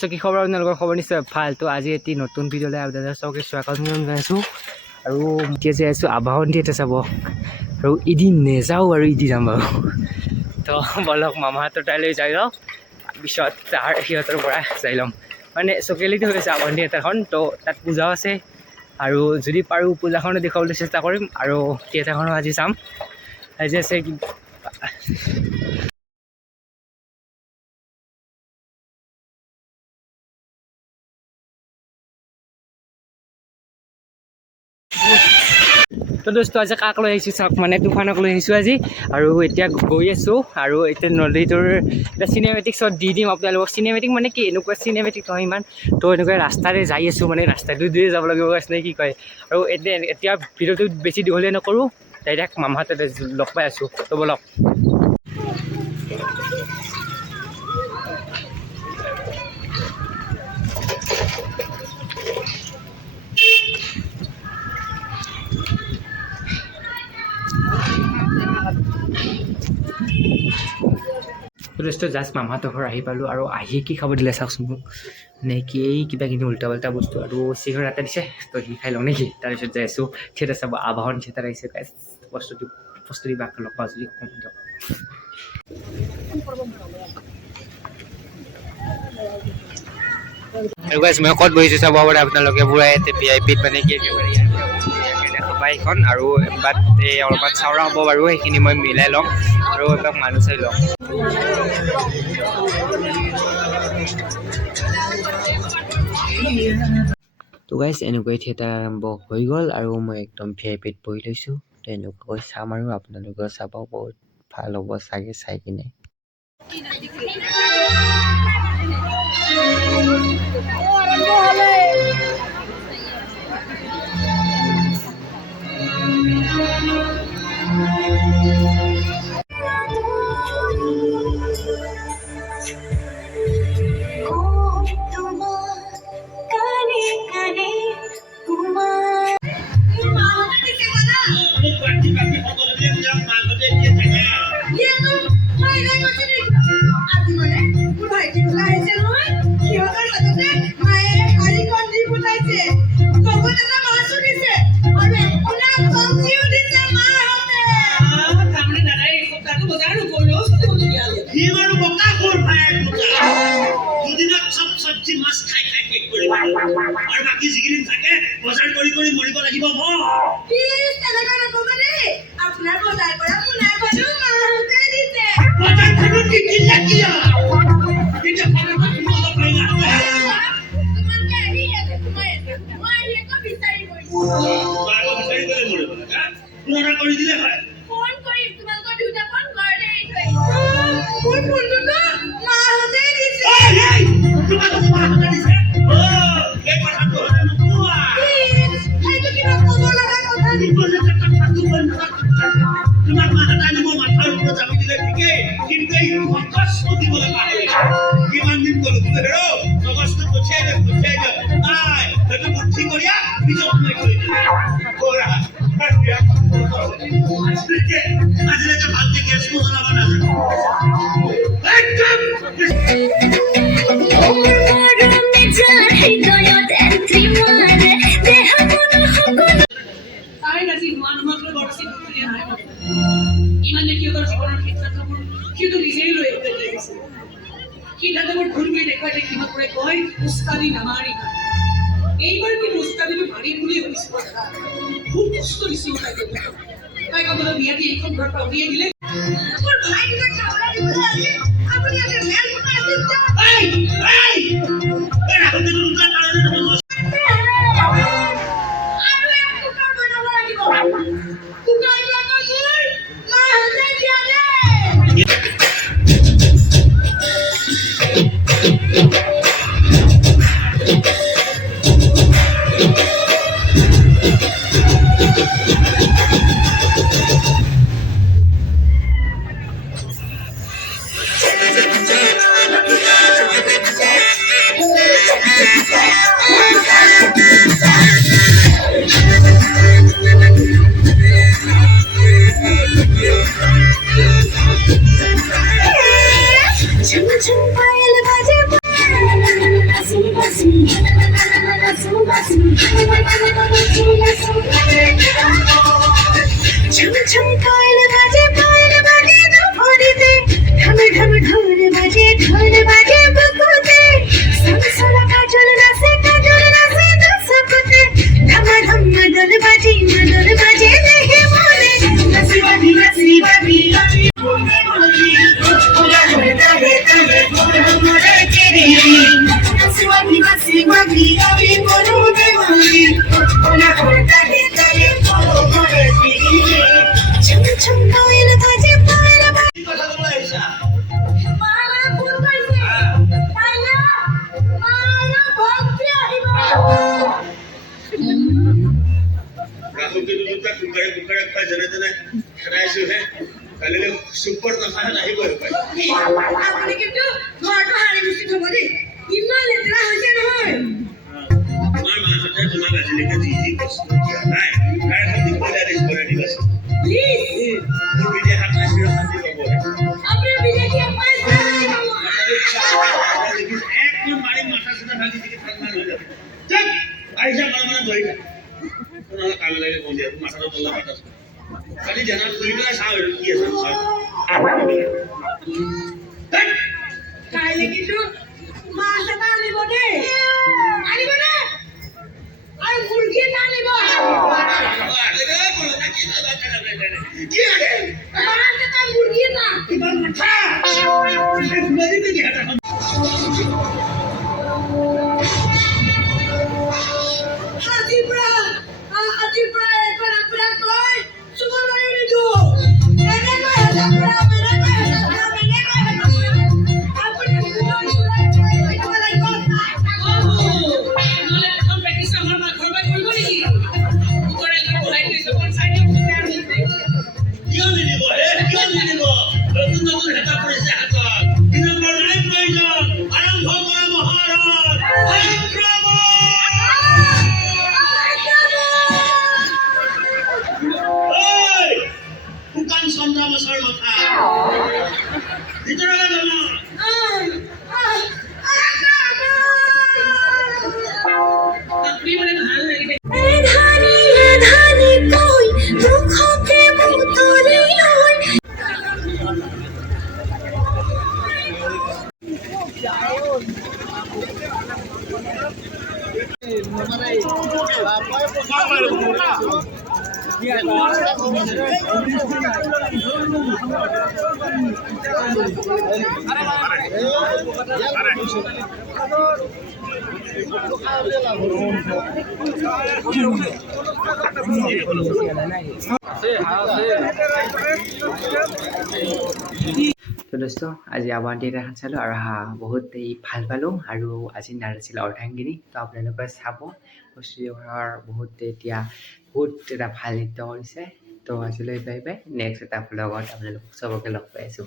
দোস্ত কি খবৰ আপোনালোকৰ খবৰ নিশ্চয় ভাল তো আজি এটি নতুন ভিডিঅ'লৈ আপোনালোকক চবকে স্বাগতম জনাইছোঁ আৰু এতিয়া যে আছোঁ আবাহন থিয়েটাৰ চাব আৰু এদিন নেযাওঁ আৰু এদিন যাম বাৰু তো বলক মামাহঁতৰ তালৈ যাই লওঁ পিছত তাৰ সিহঁতৰ পৰা যাই ল'ম মানে চকিয়ালিতে হৈ আছে আবাহন থিয়েটাৰখন তো তাত পূজাও আছে আৰু যদি পাৰোঁ পূজাখনো দেখুৱাবলৈ চেষ্টা কৰিম আৰু থিয়েটাৰখনো আজি চাম আজি আছে তো দোস্ত আজি কাক লৈ আহিছোঁ চাওক মানে তুফানক লৈ আহিছোঁ আজি আৰু এতিয়া গৈ আছোঁ আৰু এতিয়া নদীটোৰ এটা চিনেমেটিক শ্বট দি দিম আপোনালোকক চিনেমেটিক মানে কি এনেকুৱা চিনেমেটিক নহয় ইমান তো এনেকুৱা ৰাস্তাৰে যাই আছোঁ মানে ৰাস্তাটো দিয়ে যাব লাগিব আছে কি কয় আৰু এতিয়া ভিডিঅ'টো বেছি দীঘলীয়া নকৰোঁ ডাইৰেক্ট মামাহঁতে লগ পাই আছোঁ তো বলক দোস্ত জাষ্ট মামাহঁতৰ ঘৰ আহি পালোঁ আৰু আহি কি খাব দিলে চাওকচোন মোক মানে কি এই কিবা কিনি উল্টা পাল্টা বস্তু আৰু চিঘৰ এটা দিছে তো সি খাই লওঁ নেকি তাৰপিছত যাই আছোঁ থিয়েটাৰ চাব আবাহন থিয়েটাৰ আহিছে বস্তু দিবা লগ পাওঁ যদি কম দিয়ক মই ক'ত বহিছোঁ চাব পাৰে আপোনালোকে পুৰা ইয়াতে VIP মানে কি একেবাৰে দেখা পাই এইখন আৰু বাট এই অলপমান চাউৰা হ'ব বাৰু সেইখিনি মই মিলাই ল'ম আৰু এইবিলাক মানুহ চাই ল'ম তো গাইজ এনেকুৱাই থিয়েটাৰ আৰম্ভ হৈ গ'ল আৰু মই একদম VIPত বহি লৈছোঁ তো এনেকুৱাকৈ চাম আৰু আপোনালোকেও চাব বহুত ভাল হ'ব চাগে চাই কিনে আৰু বাকি যিখিনি থাকে বজাৰ কৰি মৰিব লাগিব প্লিজ তেনেকা নকবনে আপোনাৰ বজাৰ কৰা মুনা খনো মাহতে দিছে বজাৰ খনো কি লাগিয়া এটা ফালৰ কি অলপ নাই না তোমাৰ গাড়ী আছে মই একো বিচাৰি গৈছো বাগো বিচাৰি গলে মৰিব না পুৰা কৰি দিলে হয় ফোন কৰি তোমালোকৰ দুটা ফোন ঘৰতে এৰি থৈ কোন ফোনটো মাহতে দিছে এই তোমালোকৰ মাহতে দিছে তোমার মাথাটা নিব মাথার উপরে চাপি দিলে ঠিকই কিন্তু এই অকস্মাত বলে পারে কিমান দিন করো তুমি হেরো অকস্মাত পছাই দে আয় এটা বুদ্ধি করিয়া বিজয় নাই করে দিলে ওরা আজকে ভালকে কেস কোনা বানাবে একদম ইমানে কিহৰ জীৱনৰ ক্ষেত্ৰত কিন্তু নিজেই লৈ আহিছে সিদ্ধান্ত মোৰ ভুল কৰি দেখুৱাই কিহৰ পৰা কয় উস্তাদি নামাৰি এইবাৰ কিন্তু উস্তাদিটো মাৰি বুলি কৈছোঁ কথা খুব কষ্ট দিছোঁ তাই কামলৈ বিয়া দি এইখন ঘৰৰ পৰা উলিয়াই দিলে মোৰ ভাই দুটাক খাবলৈ দিবলৈ আজি আপুনি আজি মেল পতা छम छम कोयल बाजे धूपोड़ीते ढम ढम ढोल बाजे बकुते सनसना काजल नाचे दसकुते धम धम मदन बाजे देहे बोले नसी बाबी नसी बाबी अभी बोलो दे बोली ओला होता है तले बोलो बोले छम छम कोयल बाजे কথা কবলৈ আহিছা মালা ফোন কৰিছে মালা ভক্তি আহিব ৰাহুকে দুটা কুকাৰে খাই যেনে তেনে খাইছো হে কালিলৈ সুপাৰ নাখায় আহিব আপুনি কিন্তু ঘৰটো হাৰি গুচি থব দেই ইমান লেতেৰা হৈছে নহয় তোমাৰ মাহঁতে তোমাক আজিলৈকে যি কষ্ট দিয়া নাই তাৰ খালি পইলা ৰেষ্ট কৰি দিবাচোন প্লিজ মোৰ বিদে হাত নাই শান্তি পাব আপুনি বিদে কি পাইছে একদম মাৰি মাথা সাথে ভাগি দিকে থাকনা হৈ যাবে চল আইসা মানে ধৰি যা কোনলা কাম লাগে কোন দিয়া মাথাটো তললে পাতা খালি জানা খুলি পেলাই চাও কি আছে চাও কাইলে কিন্তু মাছ এটা আনিব দেই আনিব না আর মুরগি এটা আনিব কি আগে মাছ এটা মুরগি না কিবা মাথা মেরি দিকে হাঁটা হাজিপুরা এখন আপনার কয় সুগর বায়ু নিদু এনে কয় হাজিপুরা মেরে কয় হাজিপুরা মেরে কয় হাজিপুরা আপনি সুগর সুরাই কয় লাই কয় নলে এখন প্র্যাকটিস আমার মা ঘর বাই করব নাকি করে এটা বলাই দিছে কোন সাইডে কিয় নিদিব কিয় নিদিব নতুন নতুন হেতা কৰিছে হাতত কিনা বনাই প্ৰয়োজন আৰম্ভ কৰা মহাৰাজ bukan sonda masal mata. Itu adalah nama. Tapi mana hal lagi? Dhani koi rukhon ke mutore hoy. তো দোস্ত আজি আৱান্তি এটা চালোঁ আৰু বহুত ভাল পালোঁ আৰু আজি নাৰাছিল অৰ্ধাংগিনী তো আপোনালোকে চাব বস্তুৰ বহুত এতিয়া বহুত এটা ভাল নৃত্য কৰিছে তো আজিলৈ বাই বাই নেক্সট এটা ব্লগত আপোনালোক চবকে লগ পাই আছোঁ